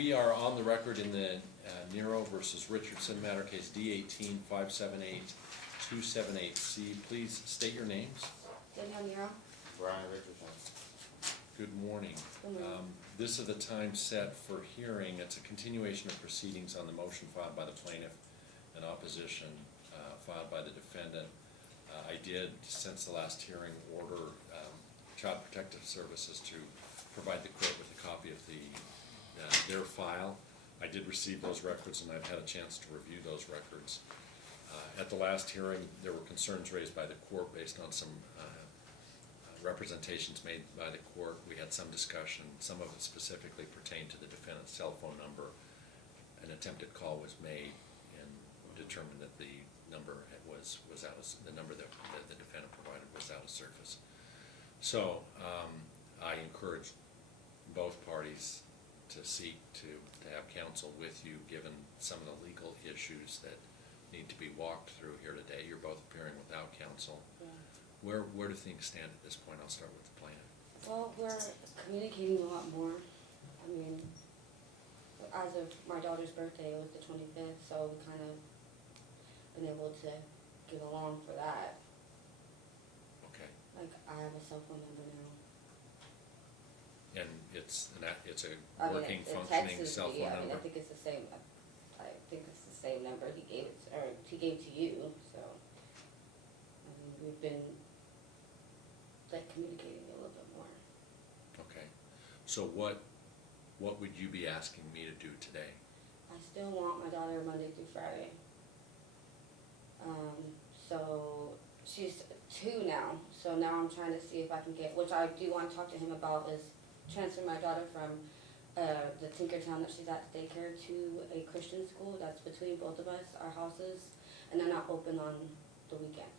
We are on the record in the Nero versus Richardson matter case D18-578-278C. Please state your names. Danielle Nero. Brian Richardson. Good morning. Good morning. This is the time set for hearing. It's a continuation of proceedings on the motion filed by the plaintiff and opposition filed by the defendant. I did, since the last hearing, order Child Protective Services to provide the court with a copy of their file. I did receive those records, and I've had a chance to review those records. At the last hearing, there were concerns raised by the court based on some representations made by the court. We had some discussion. Some of it specifically pertained to the defendant's cell phone number. An attempted call was made and determined that the number was out of, the number that the defendant provided was out of service. So I encouraged both parties to seek to have counsel with you, given some of the legal issues that need to be walked through here today. You're both appearing without counsel. Yeah. Where do things stand at this point? I'll start with the plaintiff. Well, we're communicating a lot more. I mean, as of my daughter's birthday, it was the 25th, so we kind of been able to get along for that. Okay. Like, I have a cell phone number now. And it's a I mean, working, it functioning texts cell me. phone I mean, number? I think it's the same. I think it's the same number he gave to you. So, I mean, we've been like communicating a little bit more. Okay. So what would you be asking me to do today? I still want my daughter Monday through Friday. So she's 2 now. So now I'm trying to see if I can get, which I do want to talk to him about, is transfer my daughter from the Tinkertown that she's at daycare to a Christian school that's between both of us, our houses, and they're not open on the weekend.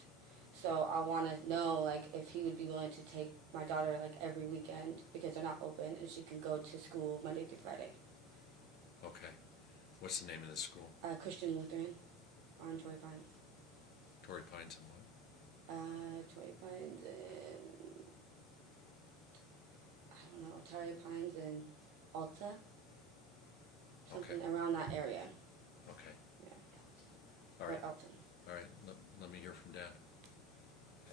So I want to know, like, if he would be willing to take my daughter, like, every weekend, because they're not open, and she can go to school Monday through Friday. Okay. What's the name of the school? Christian Lutheran on Torrey Pines. Torrey Pines and what? Torrey Pines and, I don't know, Torrey Pines and Alta. Something Okay. around that area. Okay. Yeah. All right. Or Alton. All right. Let me hear from Dad.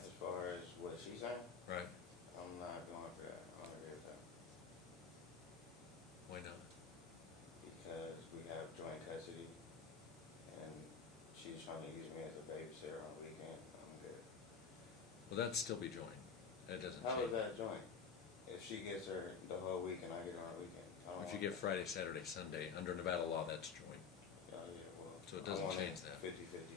As far as what she's saying, Right. I'm not going for that. I don't agree with that. Why not? Because we have joint custody, and she's trying to use me as a babysitter on the weekend. I'm good. Well, that'd still be joint. That doesn't How change. is that joint? If she gets her the whole week and I get her on the weekend, I don't If you want get Friday, Saturday, Sunday, under Nevada law, that's joint. Yeah, well, So it doesn't I want change that. 50-50.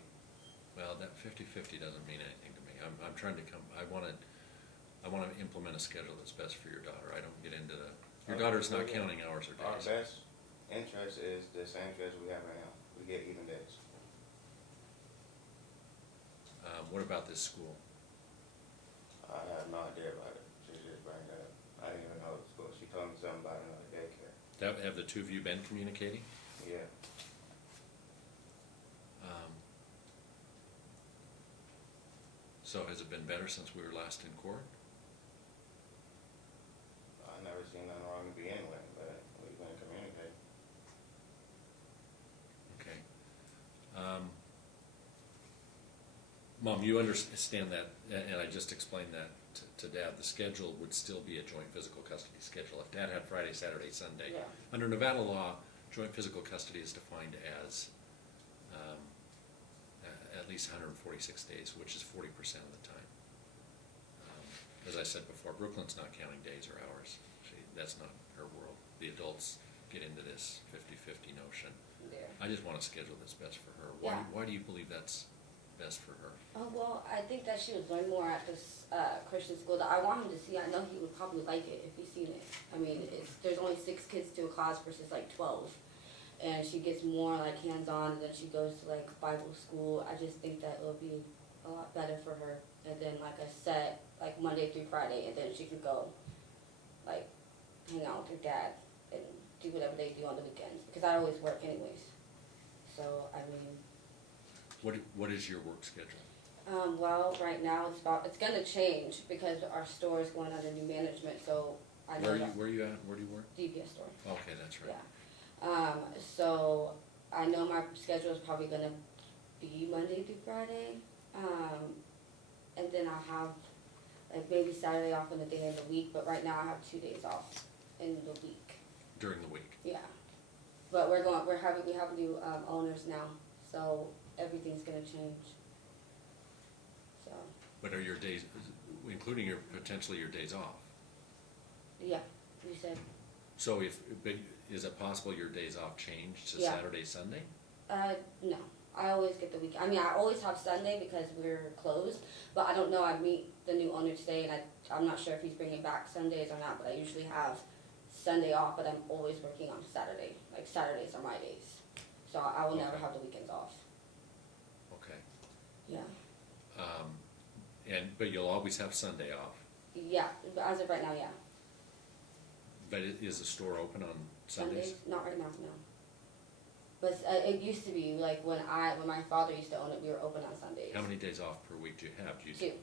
Well, that 50-50 doesn't mean anything to me. I'm trying to come. I want to implement a schedule that's best for your daughter. I don't get into the. Your daughter's not counting hours or Our days. best interest is the same schedule we have right now. We get even days. What about this school? I have no idea about it. She just brought it up. I didn't even know it was school. She told me something about another daycare. Have the two of you been communicating? Yeah. So has it been better since we were last in court? I never seen nothing wrong with being with him, but we've been communicating. Okay. Mom, you understand that, and I just explained that to Dad. The schedule would still be a joint physical custody schedule. If Dad had Friday, Saturday, Sunday. Yeah. Under Nevada law, joint physical custody is defined as at least 146 days, which is 40% of the time. As I said before, Brooklyn's not counting days or hours. That's not her world. The adults get into this 50-50 notion. Yeah. I just want a schedule that's best for her. Yeah. Why do you believe that's best for her? Oh, well, I think that she would learn more at this Christian school. That I want him to see. I know he would probably like it if he's seen it. I mean, there's only 6 kids to a class versus like 12. And she gets more like hands-on, and then she goes to like Bible school. I just think that it will be a lot better for her. And then like a set, like Monday through Friday, and then she can go like hang out with her dad and do whatever they do on the weekends. Because I always work anyways. So, I mean. What is your work schedule? Well, right now it's going to change because our store is going under new management. So I know Where are you at? Where do you work? DPS store. Okay, that's right. Yeah. So I know my schedule is probably gonna be Monday through Friday. And then I'll have like maybe Saturday off in the day of the week, but right now I have 2 days off in the week. During the week? Yeah. But we have new owners now, so everything's gonna change. So, But are your days, including potentially your days off? yeah, you said, So but is it possible your days off change to Yeah. Saturday, Sunday? no, I always get the week, I mean, I always have Sunday because we're closed, but I don't know, I meet the new owner today and I'm not sure if he's bringing back Sundays or not, but I usually have Sunday off, but I'm always working on Saturday, like Saturdays are my days. So I will never Okay. have the weekends off, Okay. yeah. But you'll always have Sunday off? Yeah, but as of right now, yeah. But is the store open on Sundays? Not right now, no. But it used to be, like, when my father used to own it, we were open on Sundays. How many days off per week do you have? Do you 2.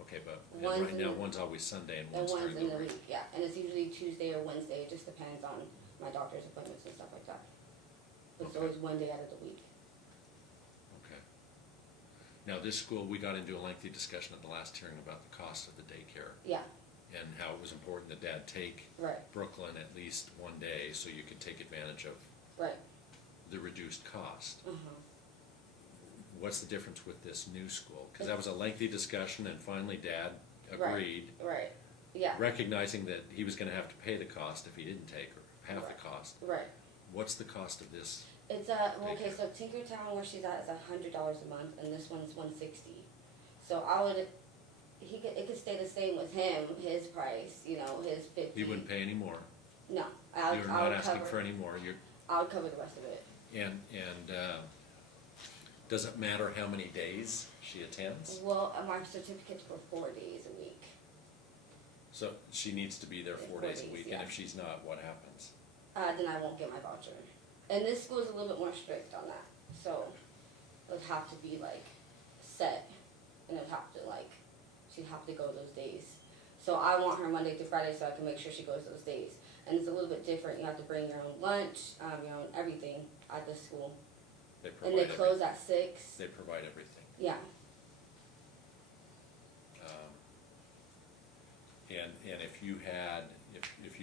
Okay, but One's right in now, the- one's always Sunday and And one's one's during in the the week. week, yeah, and it's usually Tuesday or Wednesday, it just depends on my doctor's appointments and stuff like that. But it's Okay. always one day out of the week. Okay. Now, this school, we got into a lengthy discussion at the last hearing about the cost of the daycare Yeah, and how it was important that Dad take right, Brooklyn at least one day so you could take advantage of right, the reduced cost. uh-huh. What's the difference with this new school? Because that was a lengthy discussion and finally Dad agreed, Right, yeah, recognizing that he was gonna have to pay the cost if he didn't take half the cost. right. What's the cost of this? It's okay, so Tinkertown where she's at is $100 a month, and this one's $160. So it could stay the same with him, his price, his 50. You wouldn't pay any more. No, You're not asking for any more. I would cover the rest of it. And does it matter how many days she attends? Well, my certificates were 4 days a week. So she needs to be there 4 days a 4 days, week, yeah. and if she's not, what happens? Then I won't get my voucher. And this school is a little bit more strict on that, so it would have to be like set, and she'd have to go those days. So I want her Monday through Friday so I can make sure she goes those days. And it's a little bit different. You have to bring your own lunch, your own everything at this school. They And they provide close at 6. They provide everything. Yeah, And if you had, if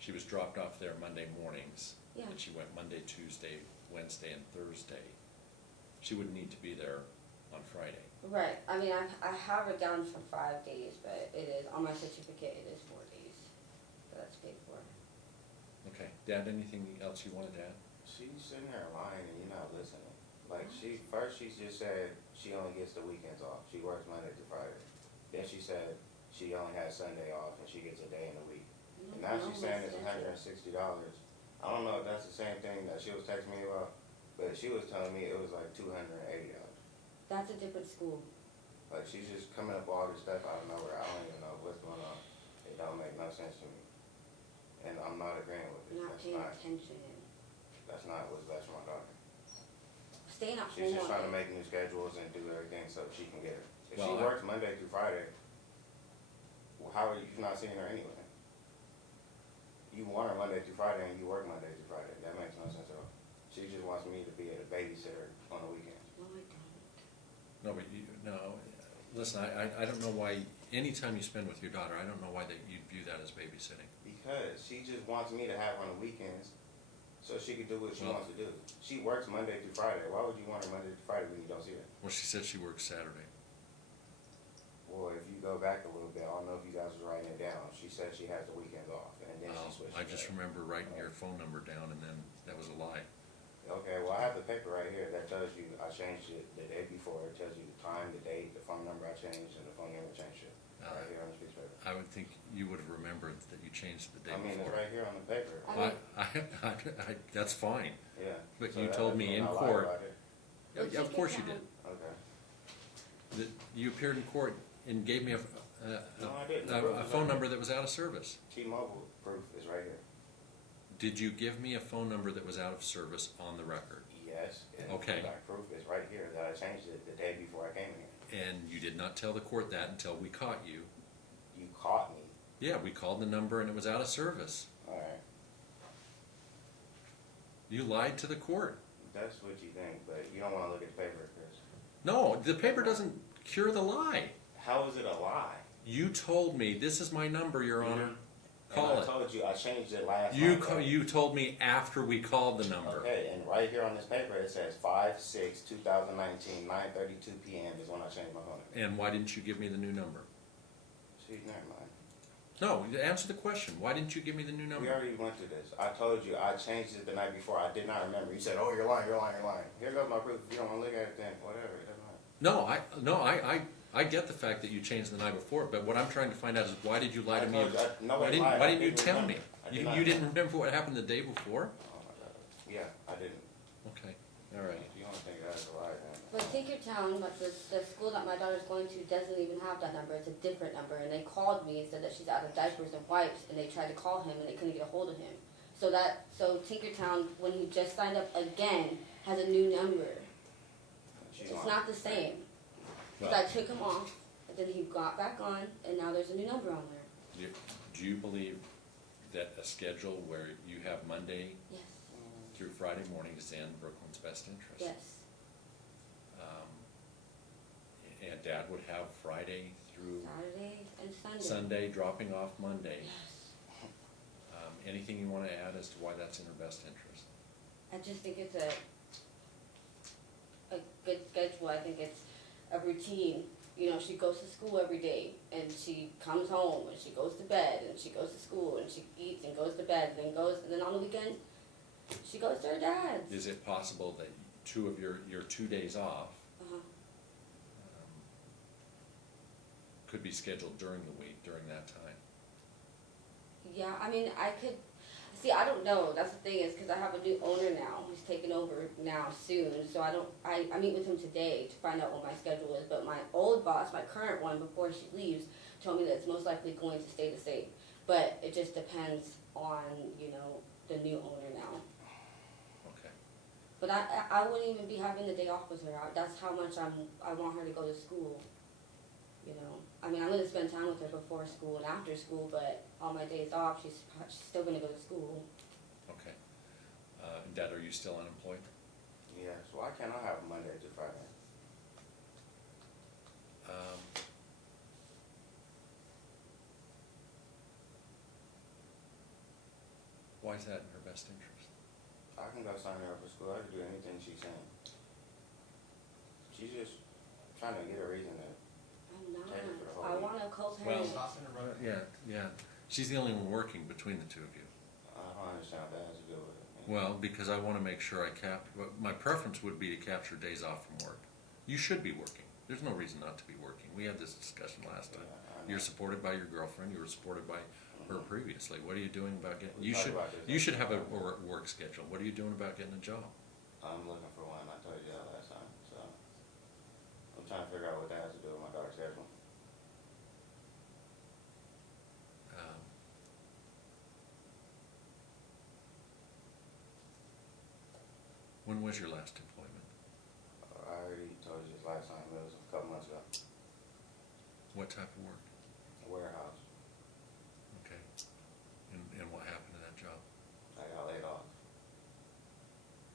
she was dropped off there Monday mornings, yeah. and she went Monday, Tuesday, Wednesday, and Thursday, she wouldn't need to be there on Friday. Right. I mean, I have it down for 5 days, but it is, on my certificate, it is 4 days. So that's paid for. Okay, Dad, anything else you wanted to add? She's sitting there lying and you're not listening. Like, she just said she only gets the weekends off. She works Monday through Friday. Then she said she only has Sunday off and she gets a day in the week. And now she's saying it's $160. I don't know if that's the same thing that she was texting me about, but she was telling me it was like $280. That's a different school. Like, she's just coming up with all this stuff out of nowhere. I don't even know what's going on. It don't make no sense to me. And I'm not agreeing with it. Not paying attention. That's not what's best for my daughter. Staying at home. She's just all trying to day. make new schedules and do everything so she can get her. If she Well, works Monday through Friday, well, how are you not seeing her anyway? You want her Monday through Friday and you work Monday through Friday. That makes no sense at all. She just wants me to be a babysitter on the weekends. No, I don't. No, but listen, I don't know why, anytime you spend with your daughter, I don't know why that you'd view that as babysitting. Because she just wants me to have her on the weekends so she can do what she Well- wants to do. She works Monday through Friday. Why would you want her Monday through Friday when you don't see her? Well, she said she works Saturday. Well, if you go back a little bit, I don't know if you guys was writing it down. She said she has the weekends off and then she switched. I it just up. remember writing your phone number down and then that was a lie. Okay, well, I have the paper right here that tells you I changed it the day before. It tells you the time, the date, the phone number I changed, and the phone number changed it. Right here on this piece of paper. I would think you would have remembered that you changed the day I mean, it's before. right here on the paper. That's fine. Yeah. But So you that told doesn't me mean in I lied court- about it. Well, Yeah, of course you did. Okay. That you appeared in court and gave me No, I didn't. The proof a is phone right number that was out of service. T-Mobile proof is right here. Did you give me a phone number that was out of service on the record? Yes. And Okay. that proof is right here that I changed it the day before I came here. And you did not tell the court that until we caught you. You caught me. Yeah, we called the number and it was out of service. All right. You lied to the court. That's what you think, but you don't wanna look at the paper, Chris. No, the paper doesn't cure the lie. How is it a lie? You told me, this is my number, Your Honor. Call And I it. told you, I changed it last You Monday. you told me after we called the number. Okay, and right here on this paper, it says 5/6/2019, 9:32 p.m. is when I changed my phone number. And why didn't you give me the new number? See, never mind. No, answer the question. Why didn't you give me the new We number? already went through this. I told you, I changed it the night before. I did not remember. You said, oh, you're lying, you're lying, you're lying. Here goes my proof. If you don't want to look at it, then whatever. It doesn't matter. I get the fact that you changed the night before, but what I'm trying to find out is why did you lie to me? Nobody lied. Why I didn't you tell me? remember. I did not You didn't remember. remember what happened the day before? Oh my God. Yeah, I didn't. Okay, all right. If you don't think that's a lie, then. But Tinkertown, but the school that my daughter's going to doesn't even have that number. It's a different number. And they called me and said that she's out of diapers and wipes, and they tried to call him and they couldn't get a hold of him. So Tinkertown, when he just signed up again, has a new number. She's It's lying. not the same. Because I took him off, and then he got back on, and now there's a new number on there. Do you believe that a schedule where you have Monday Yes, through Friday morning is in Brooklyn's best interest? yes, And Dad would have Friday through Saturday and Sunday. Sunday, dropping off Monday. Yes. Anything you want to add as to why that's in her best interest? I just think it's a good schedule. I think it's a routine. You know, she goes to school every day, and she comes home, and she goes to bed, and she goes to school, and she eats and goes to bed, and then on the weekend, she goes to her dad's. Is it possible that two of your 2 days off Uh-huh. could be scheduled during the week, during that time? Yeah, I mean, I could, see, I don't know, that's the thing is, because I have a new owner now, who's taking over now soon, so I meet with him today to find out what my schedule is, but my old boss, my current one, before she leaves, told me that it's most likely going to stay the same, but it just depends on, you know, the new owner now. Okay. But I wouldn't even be having the day off with her, that's how much I want her to go to school, you know. I mean, I'm gonna spend time with her before school and after school, but on my days off, she's still gonna go to school. Okay. Dad, are you still unemployed? Yeah, so why can't I have Monday to Friday? Why is that in her best interest? I can go sign her up for school. I can do anything she's saying. She's just trying to get a reason to. I'm not, Take it for the whole I week. want a co-parent. Well, Stop interrupting. Yeah. She's the only one working between the two of you. I don't understand what that has to do with it. Well, because I want to make sure my preference would be to capture days off from work. You should be working. There's no reason not to be working. We had this discussion last time. Yeah, I know. You're supported by your girlfriend, you were supported by her previously. What are you doing about getting, We you talked should, about this. you should have a work schedule. What are you doing about getting a job? I'm looking for one. I told you that last time. So I'm trying to figure out what that has to do with my daughter's schedule. When was your last employment? I already told you this last time. It was a couple months ago. What type of work? A warehouse. Okay. And what happened to that job? I got laid off.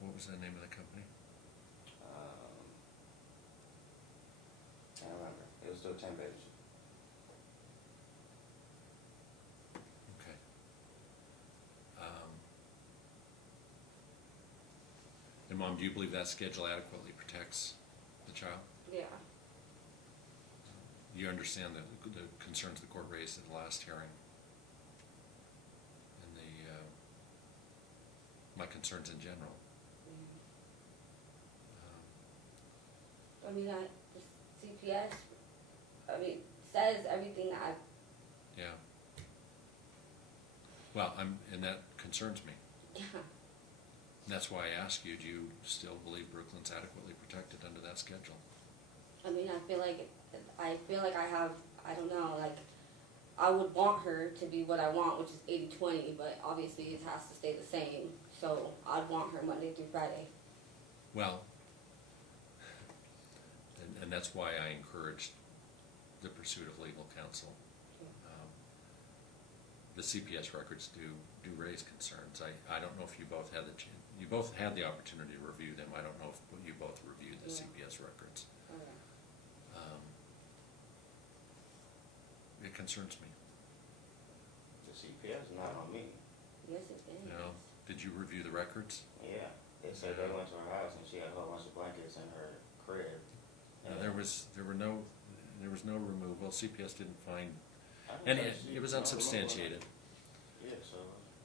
What was the name of the company? Can't remember. It was still 10 pages. Okay. And Mom, do you believe that schedule adequately protects the child? Yeah, You understand the concerns the court raised at the last hearing? And my concerns in general. I mean, the CPS, I mean, says everything that Yeah. Well, and that concerns me. yeah. And that's why I ask you, do you still believe Brooklyn's adequately protected under that schedule? I mean, I feel like I have, I don't know, like, I would want her to be what I want, which is 80-20, but obviously it has to stay the same. So I'd want her Monday through Friday. Well, and that's why I encouraged the pursuit of legal counsel. the CPS records do raise concerns. I don't know if you both had you both had the opportunity to review them. I don't know if you both reviewed the Yeah. CPS records. Okay. It concerns me. The CPS not on me. Yes, it is. You know, did you review the records? Yeah, they said they went to her house and she had a whole bunch of blankets in her crib. There was no removal. CPS didn't find, I and didn't say it was no unsubstantiated. removal. Yeah, so.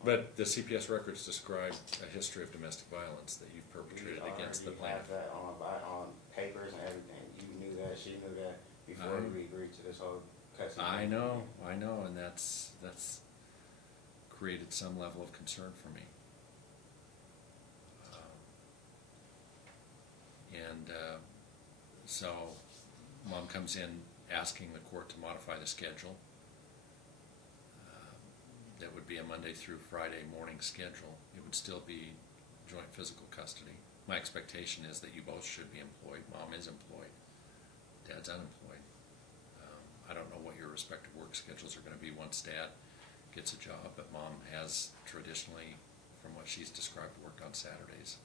But the CPS records describe a history of domestic violence that you've perpetrated We against the already plaintiff. have that on papers and everything. You knew that, she knew that before we agreed to this whole custody. I know, and that's created some level of concern for me. So, Mom comes in asking the court to modify the schedule. That would be a Monday through Friday morning schedule. It would still be joint physical custody. My expectation is that you both should be employed. Mom is employed. Dad's unemployed. I don't know what your respective work schedules are going to be once Dad gets a job, but Mom has traditionally, from what she's described, worked on Saturdays.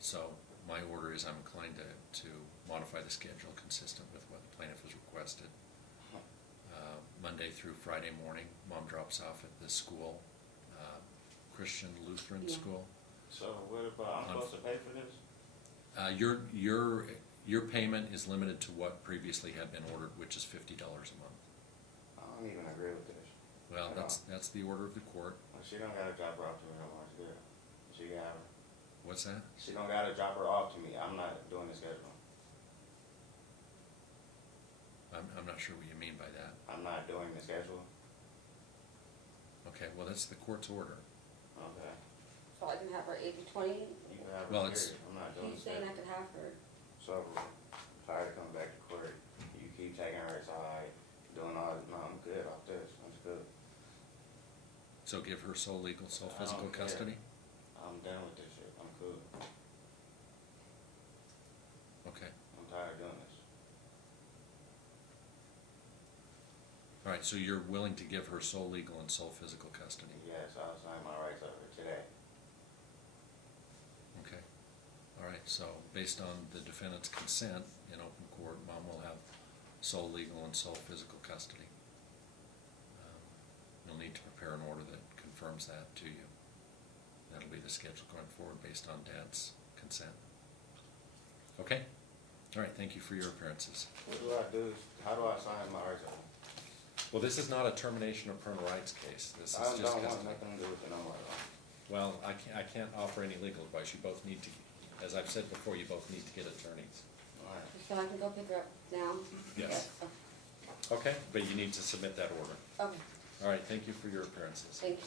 So my order is I'm inclined to modify the schedule consistent with what the plaintiff has requested. Monday through Friday morning, Mom drops off at the school, Christian Lutheran Yeah. school. So what about, I'm supposed to pay for this? Your payment is limited to what previously had been ordered, which is $50 a month. I don't even agree with this. Well, No. that's the order of the court. Well, she don't gotta drop her off to me no more, it's good. She got her. What's that? She don't gotta drop her off to me, I'm not doing the schedule. I'm not sure what you mean by that. I'm not doing the schedule. Okay, well, that's the court's order. Okay. So I can have her 80/20. You can have her, Well, period. it's- I'm not doing the He's saying I schedule. could have her. So, I'm tired of coming back to court. You keep taking her aside, doing all, no, I'm good off this, that's good. So give her sole legal, sole I physical don't care. custody? I'm done with this shit, I'm cool. Okay. I'm tired of doing this. All right, so you're willing to give her sole legal and sole physical custody? Yes, I'll sign my rights over today. Okay. All right, so based on the defendant's consent in open court, Mom will have sole legal and sole physical custody. You'll need to prepare an order that confirms that to you. That'll be the schedule going forward based on Dad's consent. Okay? All right, thank you for your appearances. What do I do, how do I sign my rights over? Well, this is not a termination of parental rights case. This is I just don't want custody. nothing to do with it no more. Well, I can't offer any legal advice. You both need to, as I've said before, you both need to get attorneys. Alright. So I can go pick her up now? Yes. Okay. Okay, but you need to submit that order. Okay, All right, thank you for your appearances. thank you.